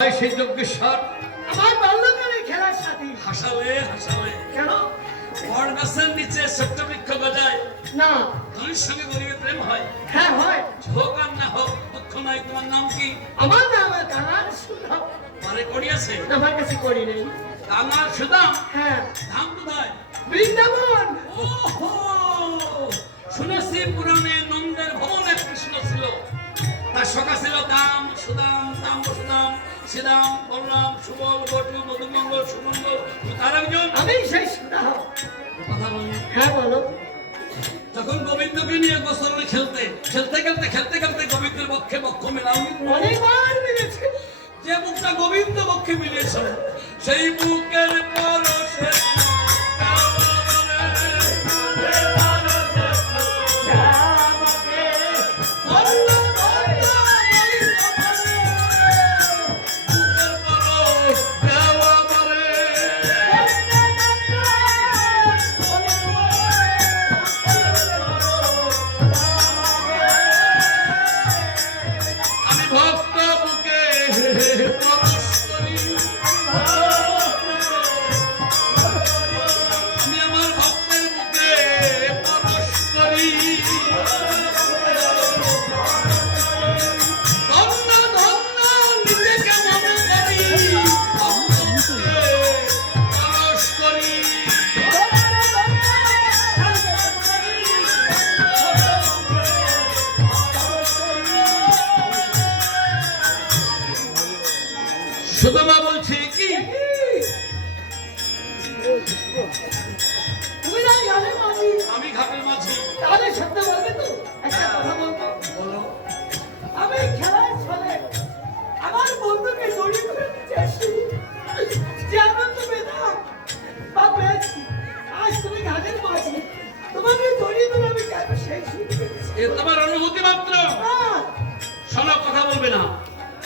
সেই যজ্ঞেশ্বর আমার বাল্যকালের খেলার সাথী হাসালে হাসালে কেন? বট গাছের নিচে ছোট্ট বৃক্ষ বাজায় না। ধনির সঙ্গে গরিবের প্রেম হয়। হ্যাঁ হয়। হোক আর না হোক দুঃখ নাই তোমার নাম কি? আমার নাম কানার সুদাম পরে করিয়াছে? আমার কাছে করি নেই আমার সুদাম হ্যাঁ। ধাম কোথায়? বৃন্দাবন। ওহো! শুনেছি পুরাণে নন্দের ভবনে শ্রীরাম বলরাম সুবল বটু মধুমঙ্গল সুমঙ্গল তার একজন আমি সেই কথা বলি। হ্যাঁ বলো। যখন গোবিন্দকে নিয়ে গোসলে খেলতে খেলতে খেলতে খেলতে খেলতে গোবিন্দের পক্ষে পক্ষ মেলাও। অনেকবার মিলেছে। যে মুখটা গোবিন্দ পক্ষে মিলেছে সেই মুখের সুতমা বলছি কি? তুমি না আমি। ঘাটের মাঝি। তাহলে সত্য বলবে তো? একটা কথা বলব? বলো। আমি খেলার ছলে আমার বন্ধুকে জড়িয়ে ধরে নিয়েছি যে আনন্দ পেতাম বা আজ তুমি ঘাটের মাঝে। তোমাকে ধরে আমি কেন সেই এ তোমার অনুভূতি মাত্র। আহ! শোনো কথা বলবে না।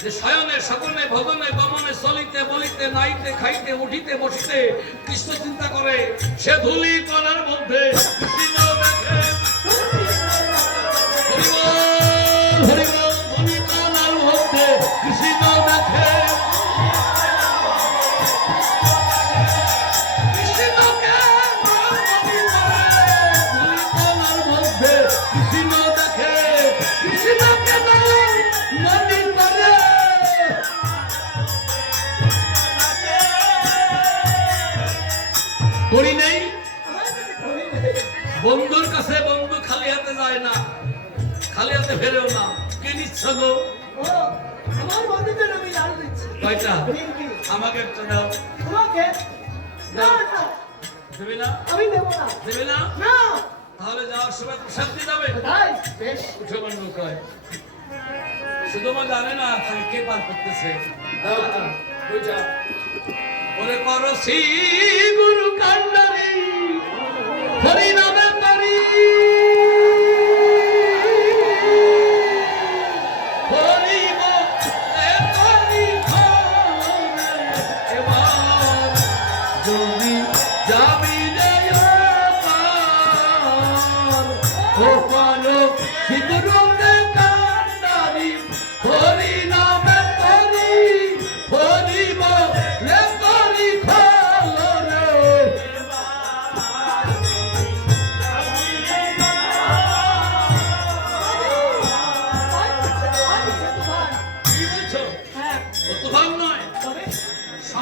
যে শয়নে সকলে ভজনে গমনে, চলিতে, বলিতে, নাইতে, খাইতে, উঠিতে, বসিতে, কৃষ্ণ চিন্তা করে। সে ধুলি কণার মধ্যে কৃষ্ণ বন্ধুর কাছে বন্ধু খালি হাতে যায় না খালি হাতে ফেরেও না। কে নিচ্ছ গো? আমার বন্ধুদের আমি লাল দিচ্ছি। কয়টা? আমাকে একটা দাও। তোমাকে? না না। দেবে না? আমি দেবো না। দেবে না? না। তাহলে যাওয়ার সময় তো শান্তি যাবে তাই? বেশ। উঠে বন্ধু কয় শুধু জানে না কে পার করতেছে। ওরে করো শ্রী গুরু কান্ডারি Whoa!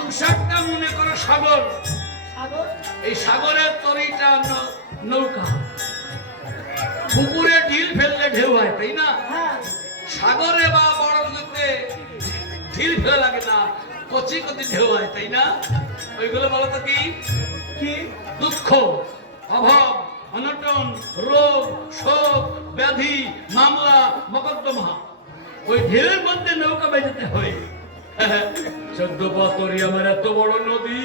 সংসারটা মনে করো সাগর। এই সাগরের তরিটা নৌকা। পুকুরে ঢিল ফেললে ঢেউ হয় তাই না? হ্যাঁ। সাগরে বা বড় নদীতে ঢিল ফেলা লাগে না কচি কচি ঢেউ হয় তাই না? ওইগুলো বলো তো কি? কি? দুঃখ অভাব অনটন রোগ শোক ব্যাধি মামলা মকদ্দমা। ওই ঢেউয়ের মধ্যে নৌকা বেজাতে হয়। চোদ্দ পাতরি আমার এত বড় নদী।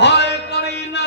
হয় করি না